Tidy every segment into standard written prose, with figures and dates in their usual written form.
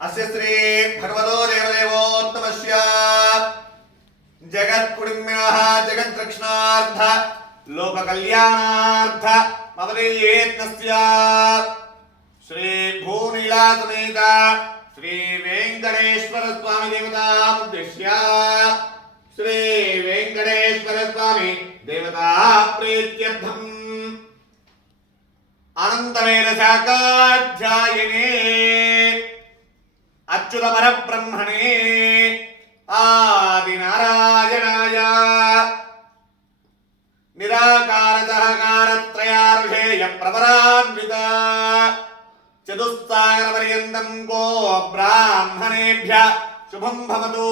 अस्य श्री भगवतो देवदेवोत्तमस्य जगत्कुटुम्बिनः जगद्रक्षणार्थ लोककल्याणार्थ ममदेयेत्नस्य श्री भूनीलासमेत श्री वेंकटेश्वर स्वामी देवतामुद्दिश्य श्री वेंकटेश्वर स्वामी देवता प्रीत्यर्थम् अनंतवेद शाकाध्यायिने अच्युत परब्रह्मणे आदि नारायणाय निराकार सहकार त्रयार्षेय प्रपरान्वित चतुस्सागर पर्यन्तं गो ब्राह्मणेभ्यः शुभं भवतु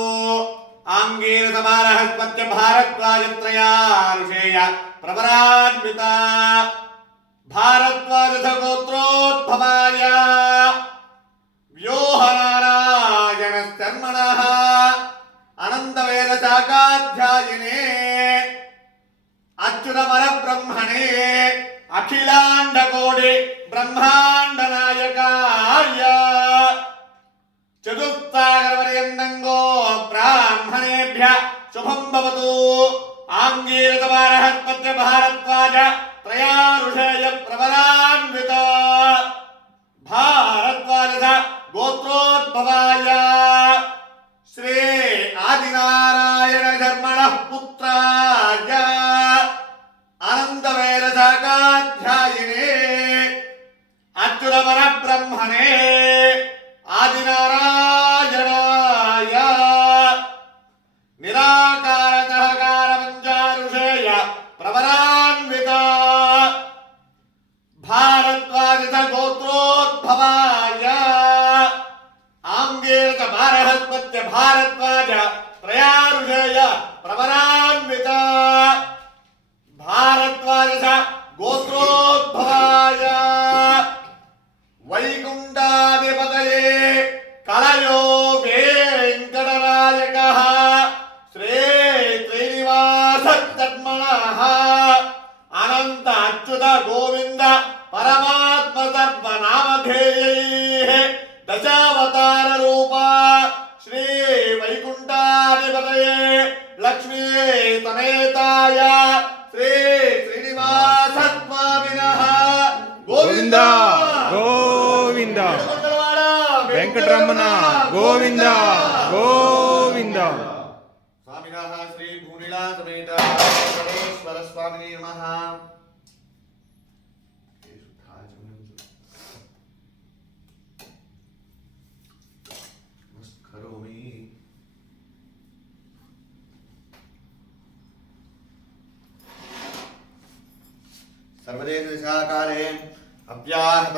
आंगीर समारहस्पत्य भारद्वाज त्रयार्षेय प्रपरान्वित भारद्वाज गोत्रोद्भवाय व्योहनारायणस्तन्मनः अनन्तवेद शाकाध्यायिने अच्युत परब्रह्मणे अखिलाण्डकोटि ब्रह्माण्ड नायकाय चतुस्सागरपर्यन्तं गो ब्राह्मणेभ्यः शुभं भवतु आंगीरसमारहस्पत्य भारद्वाज त्रयारुषेय प्रबलान्वित भारद्वाज गोत्रोद्भवाय श्री आदिनारायण धर्मणः पुत्राय अनन्तवेद शाकाध्यायिने अच्युत परब्रह्मणे आदिनारायणाय निराकार सहकार पंचारुषेय प्रबलान्वित भारद्वाज गोत्रोद्भवाय आंगीरस बारहस्पत्य भारद्वाज त्रयारुषेय प्रबलान्वित भारद्वाज गोत्रोद्भवाय वैकुण्ठाधिपतये कलयो वेङ्कटनायकः श्री श्रीनिवासधर्मणः अनंत अच्युत गोविंद परमात्म सर्वनामधेयैः दशावतार रूपा श्री वैकुण्ठाधिपतये लक्ष्मी समेताय श्री श्रीनिवास स्वामिनः गोविंद गोविंद वेंकटरमण गोविंद गोविंद स्वामिनः श्री भूनीला समेत वेंकटेश्वर स्वामिने नमः सर्वदेश दिशाकारे अव्याहत